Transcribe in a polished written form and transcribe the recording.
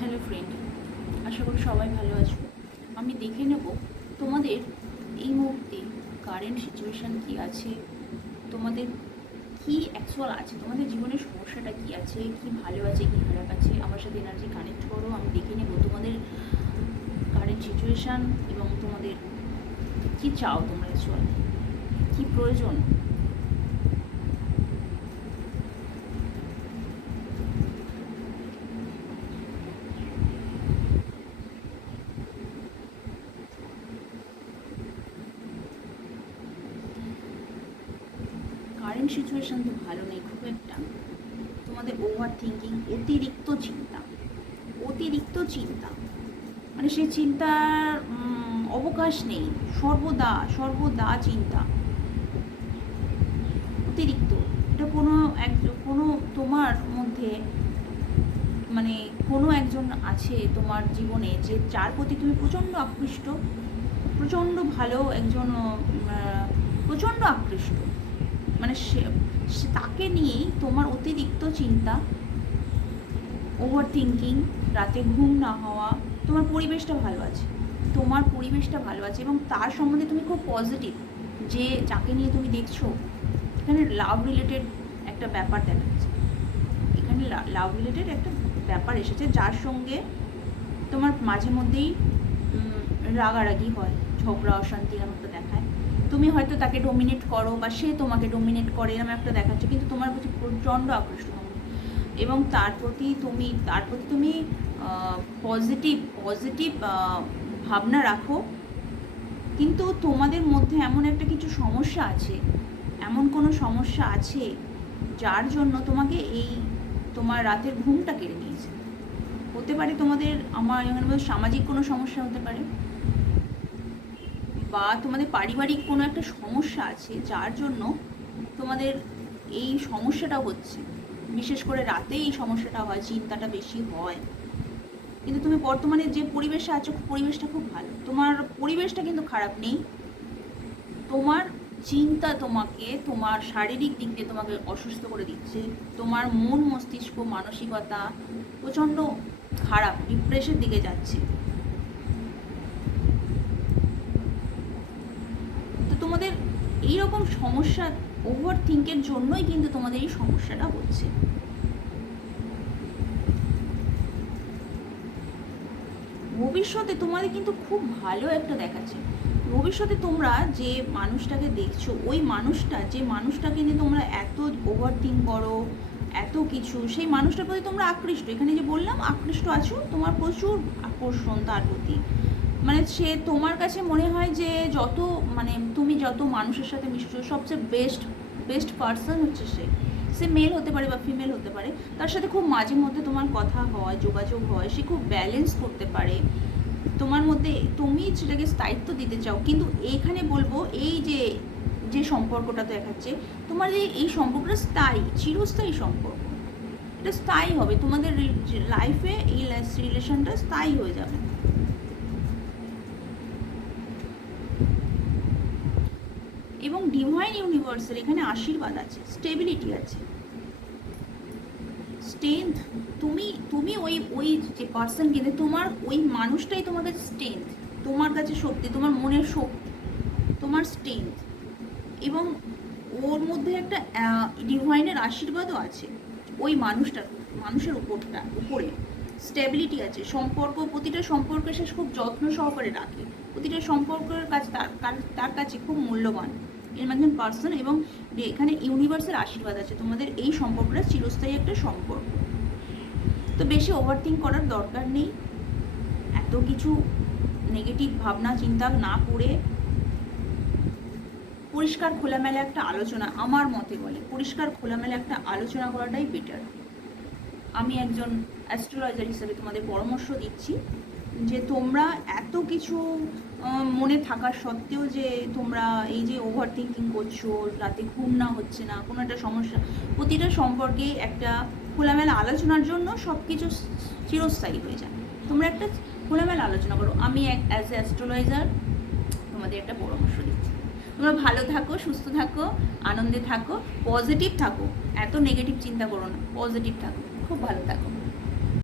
Hello friend, আশা করি সবাই ভালো আছো। আমি দেখে নেব তোমাদের এই মুহূর্তে কারেন্ট সিচুয়েশান কী আছে, তোমাদের কি অ্যাকচুয়াল আছে, তোমাদের জীবনের সমস্যাটা কী আছে, কি ভালো আছে কি খারাপ আছে। আমার সাথে এনার্জি কানেক্ট করো, আমি দেখে নেব তোমাদের কারেন্ট সিচুয়েশান এবং তোমাদের কি চাও, তোমরা অ্যাকচুয়াল কী প্রয়োজন। কারেন্ট সিচুয়েশান তো ভালো নেই খুব একটা। তোমাদের ওভার থিঙ্কিং, অতিরিক্ত চিন্তা, মানে সেই চিন্তার অবকাশ নেই। সর্বদা সর্বদা চিন্তা, অতিরিক্ত। এটা কোনো তোমার মধ্যে, মানে কোনো একজন আছে তোমার জীবনে যে যার প্রতি তুমি প্রচণ্ড আকৃষ্ট, প্রচণ্ড ভালো একজন, প্রচণ্ড আকৃষ্ট। মানে সে তাকে নিয়েই তোমার অতিরিক্ত চিন্তা, ওভার থিঙ্কিং, রাতে ঘুম না হওয়া। তোমার পরিবেশটা ভালো আছে, তোমার পরিবেশটা ভালো আছে এবং তার সম্বন্ধে তুমি খুব পজিটিভ। যে যাকে নিয়ে তুমি দেখছো, এখানে লাভ রিলেটেড একটা ব্যাপার দেখাচ্ছে, এখানে লাভ রিলেটেড একটা ব্যাপার এসেছে যার সঙ্গে তোমার মাঝে মধ্যেই রাগারাগি হয়, ঝগড়া অশান্তি এরকম একটা দেখায়। তুমি হয়তো তাকে ডোমিনেট করো বা সে তোমাকে ডোমিনেট করে, এরকম একটা দেখাচ্ছে, কিন্তু তোমার প্রতি প্রচণ্ড আকৃষ্ট এবং তার প্রতি তুমি পজিটিভ ভাবনা রাখো। কিন্তু তোমাদের মধ্যে এমন একটা কিছু সমস্যা আছে, এমন কোনো সমস্যা আছে যার জন্য তোমাকে এই তোমার রাতের ঘুমটা কেড়ে নিয়েছে। হতে পারে তোমাদের, আমার এখানে সামাজিক কোনো সমস্যা হতে পারে, বা তোমাদের পারিবারিক কোনো একটা সমস্যা আছে যার জন্য তোমাদের এই সমস্যাটা হচ্ছে। বিশেষ করে রাতে এই সমস্যাটা হয়, চিন্তাটা বেশি হয়। কিন্তু তুমি বর্তমানে যে পরিবেশে আছো, পরিবেশটা খুব ভালো, তোমার পরিবেশটা কিন্তু খারাপ নেই। তোমার চিন্তা তোমাকে তোমার শারীরিক দিক দিয়ে তোমাকে অসুস্থ করে দিচ্ছে। তোমার মন মস্তিষ্ক মানসিকতা প্রচণ্ড খারাপ, ডিপ্রেশনের দিকে যাচ্ছে। তো তোমাদের এইরকম সমস্যা, ওভার থিঙ্কের জন্যই কিন্তু তোমাদের এই সমস্যাটা হচ্ছে। ভবিষ্যতে তোমাদের কিন্তু খুব ভালো একটা দেখাচ্ছে। ভবিষ্যতে তোমরা যে মানুষটাকে দেখছো, ওই মানুষটা, যে মানুষটাকে নিয়ে তোমরা এত ওভার থিঙ্ক করো, এত কিছু, সেই মানুষটার প্রতি তোমরা আকৃষ্ট। এখানে যে বললাম আকৃষ্ট আছো, তোমার প্রচুর আকর্ষণ তার প্রতি। মানে সে তোমার কাছে মনে হয় যে মানে তুমি যত মানুষের সাথে মিশছো, সবচেয়ে বেস্ট পার্সন হচ্ছে সে মেল হতে পারে বা ফিমেল হতে পারে। তার সাথে খুব মাঝে মধ্যে তোমার কথা হয়, যোগাযোগ হয়, সে খুব ব্যালেন্স করতে পারে তোমার মধ্যে। তুমি সেটাকে স্থায়িত্ব দিতে চাও, কিন্তু এইখানে বলবো এই যে সম্পর্কটা দেখাচ্ছে, তোমার এই সম্পর্কটা স্থায়ী, চিরস্থায়ী সম্পর্ক। এটা স্থায়ী হবে, তোমাদের লাইফে এই রিলেশনটা স্থায়ী হয়ে যাবে। এবং ডিভাইন ইউনিভার্সের এখানে আশীর্বাদ আছে, স্টেবিলিটি আছে, স্ট্রেংথ। তুমি ওই যে পার্সন কিনে, তোমার ওই মানুষটাই তোমার কাছে স্ট্রেংথ, তোমার কাছে শক্তি, তোমার মনের শক্তি, তোমার স্ট্রেংথ। এবং ওর মধ্যে একটা ডিভাইনের আশীর্বাদও আছে ওই মানুষের উপরে স্টেবিলিটি আছে। প্রতিটা সম্পর্কে সে খুব যত্ন সহকারে রাখে, প্রতিটা সম্পর্কের কাছে তার কাছে খুব মূল্যবান একজন পার্সন। এবং এখানে ইউনিভার্সের আশীর্বাদ আছে, তোমাদের এই সম্পর্কটা চিরস্থায়ী একটা সম্পর্ক। তো বেশি ওভারথিঙ্ক করার দরকার নেই, এত কিছু নেগেটিভ ভাবনা চিন্তা না করে পরিষ্কার খোলামেলা একটা আলোচনা, আমার মতে বলে পরিষ্কার খোলামেলা একটা আলোচনা করাটাই বেটার। আমি একজন অ্যাস্ট্রোলজার হিসেবে তোমাদের পরামর্শ দিচ্ছি যে তোমরা এত কিছু মনে থাকার সত্ত্বেও যে তোমরা এই যে ওভার থিঙ্কিং করছো, রাতে ঘুম না হচ্ছে না, কোনো একটা সমস্যা, প্রতিটা সম্পর্কে একটা খোলামেলা আলোচনার জন্য সব কিছু চিরস্থায়ী হয়ে যায়। তোমরা একটা খোলামেলা আলোচনা করো। আমি অ্যাজ এ অ্যাস্ট্রোলজার তোমাদের একটা পরামর্শ দিচ্ছি। তোমরা ভালো থাকো, সুস্থ থাকো, আনন্দে থাকো, পজিটিভ থাকো, এত নেগেটিভ চিন্তা করো না, পজিটিভ থাকো, খুব ভালো থাকো।